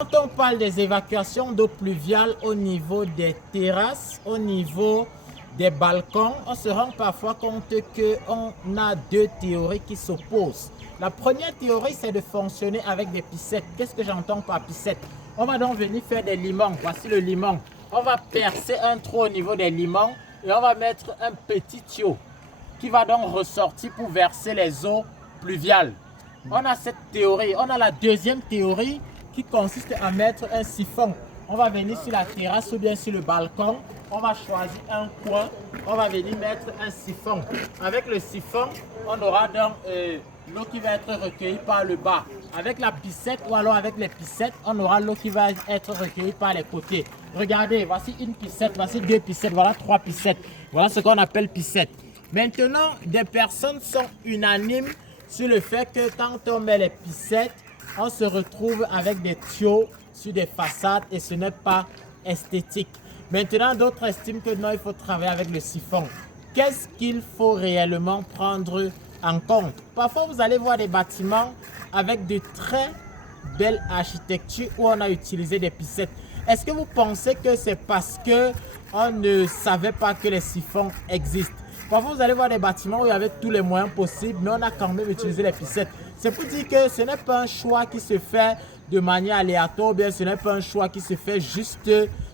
Quand on parle des évacuations d'eau pluviale au niveau des terrasses, au niveau des balcons, on se rend parfois compte qu'on a deux théories qui s'opposent. La première théorie, c'est de fonctionner avec des piscettes. Qu'est-ce que j'entends par piscette? On va donc venir faire des limons. Voici le limon. On va percer un trou au niveau des limons et on va mettre un petit tuyau qui va donc ressortir pour verser les eaux pluviales. On a cette théorie. On a la deuxième théorie qui consiste à mettre un siphon. On va venir sur la terrasse ou bien sur le balcon. On va choisir un coin. On va venir mettre un siphon. Avec le siphon, on aura donc l'eau qui va être recueillie par le bas. Avec la piscette ou alors avec les piscettes, on aura l'eau qui va être recueillie par les côtés. Regardez, voici une piscette, voici deux piscettes, voilà trois piscettes. Voilà ce qu'on appelle piscette. Maintenant, des personnes sont unanimes sur le fait que quand on met les piscettes, on se retrouve avec des tuyaux sur des façades et ce n'est pas esthétique. Maintenant, d'autres estiment que non, il faut travailler avec le siphon. Qu'est-ce qu'il faut réellement prendre en compte? Parfois, vous allez voir des bâtiments avec de très belles architectures où on a utilisé des piscettes. Est-ce que vous pensez que c'est parce qu'on ne savait pas que les siphons existent? Parfois, vous allez voir des bâtiments où il y avait tous les moyens possibles, mais on a quand même utilisé les piscettes. C'est pour dire que ce n'est pas un choix qui se fait de manière aléatoire, ou bien ce n'est pas un choix qui se fait juste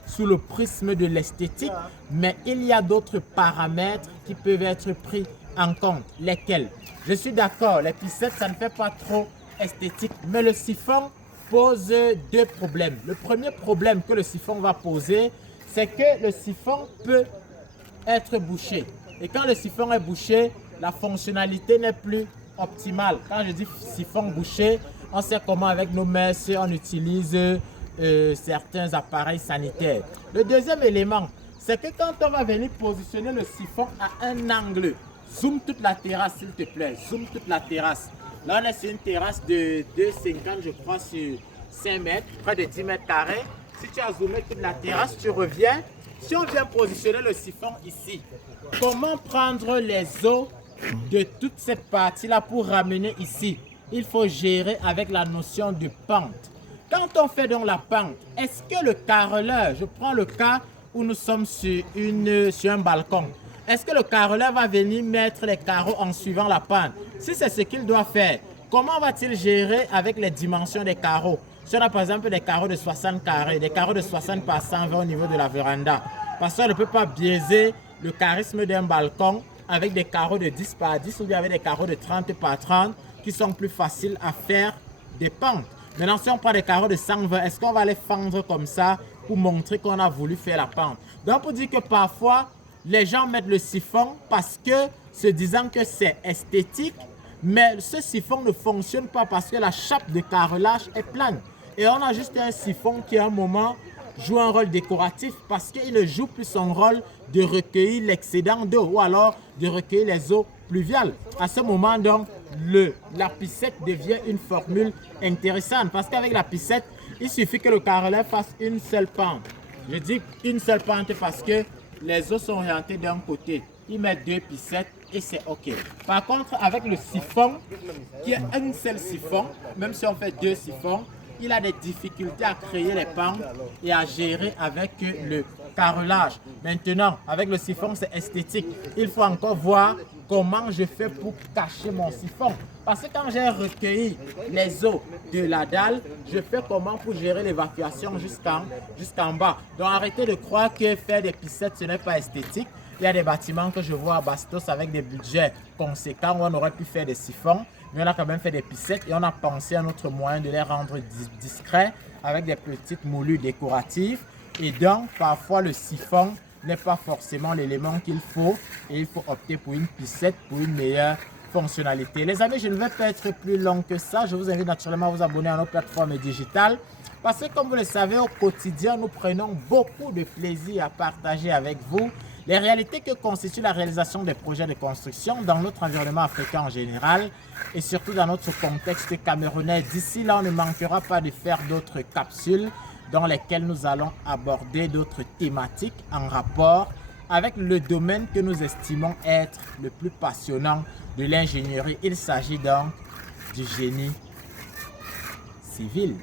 sous le prisme de l'esthétique, mais il y a d'autres paramètres qui peuvent être pris en compte. Lesquels? Je suis d'accord, les piscettes, ça ne fait pas trop esthétique, mais le siphon pose deux problèmes. Le premier problème que le siphon va poser, c'est que le siphon peut être bouché. Et quand le siphon est bouché, la fonctionnalité n'est plus optimale. Quand je dis siphon bouché, on sait comment avec nos mains on utilise certains appareils sanitaires. Le deuxième élément, c'est que quand on va venir positionner le siphon à un angle, zoom toute la terrasse s'il te plaît, zoom toute la terrasse. Là on est sur une terrasse de 2,50 je crois sur 5 mètres, près de 10 mètres carrés. Si tu as zoomé toute la terrasse, tu reviens. Si on vient positionner le siphon ici, comment prendre les eaux de toute cette partie-là pour ramener ici? Il faut gérer avec la notion de pente. Quand on fait donc la pente, est-ce que le carreleur, je prends le cas où nous sommes sur un balcon, est-ce que le carreleur va venir mettre les carreaux en suivant la pente? Si c'est ce qu'il doit faire, comment va-t-il gérer avec les dimensions des carreaux? Si on a par exemple des carreaux de 60 carrés, des carreaux de 60 par 120 au niveau de la véranda, parce qu'on ne peut pas biaiser le charisme d'un balcon avec des carreaux de 10 par 10 ou bien avec des carreaux de 30 par 30 qui sont plus faciles à faire des pentes. Maintenant, si on prend des carreaux de 120, est-ce qu'on va les fendre comme ça pour montrer qu'on a voulu faire la pente? Donc, pour dire que parfois, les gens mettent le siphon parce que, se disant que c'est esthétique, mais ce siphon ne fonctionne pas parce que la chape de carrelage est plane. Et on a juste un siphon qui, à un moment, joue un rôle décoratif parce qu'il ne joue plus son rôle de recueillir l'excédent d'eau ou alors de recueillir les eaux pluviales. À ce moment, donc, la piscette devient une formule intéressante parce qu'avec la piscette, il suffit que le carreleur fasse une seule pente. Je dis une seule pente parce que les eaux sont orientées d'un côté. Il met deux piscettes et c'est OK. Par contre, avec le siphon, qui est un seul siphon, même si on fait deux siphons, il a des difficultés à créer les pentes et à gérer avec le carrelage. Maintenant, avec le siphon, c'est esthétique. Il faut encore voir comment je fais pour cacher mon siphon. Parce que quand j'ai recueilli les eaux de la dalle, je fais comment pour gérer l'évacuation jusqu'en bas. Donc arrêtez de croire que faire des piscettes, ce n'est pas esthétique. Il y a des bâtiments que je vois à Bastos avec des budgets conséquents où on aurait pu faire des siphons. Mais on a quand même fait des piscettes et on a pensé à un autre moyen de les rendre discrets avec des petites moulures décoratives. Et donc, parfois, le siphon n'est pas forcément l'élément qu'il faut et il faut opter pour une piscette pour une meilleure fonctionnalité. Les amis, je ne vais pas être plus long que ça. Je vous invite naturellement à vous abonner à nos plateformes digitales parce que, comme vous le savez, au quotidien, nous prenons beaucoup de plaisir à partager avec vous les réalités que constitue la réalisation des projets de construction dans notre environnement africain en général et surtout dans notre contexte camerounais. D'ici là, on ne manquera pas de faire d'autres capsules dans lesquelles nous allons aborder d'autres thématiques en rapport avec le domaine que nous estimons être le plus passionnant de l'ingénierie. Il s'agit donc du génie civil.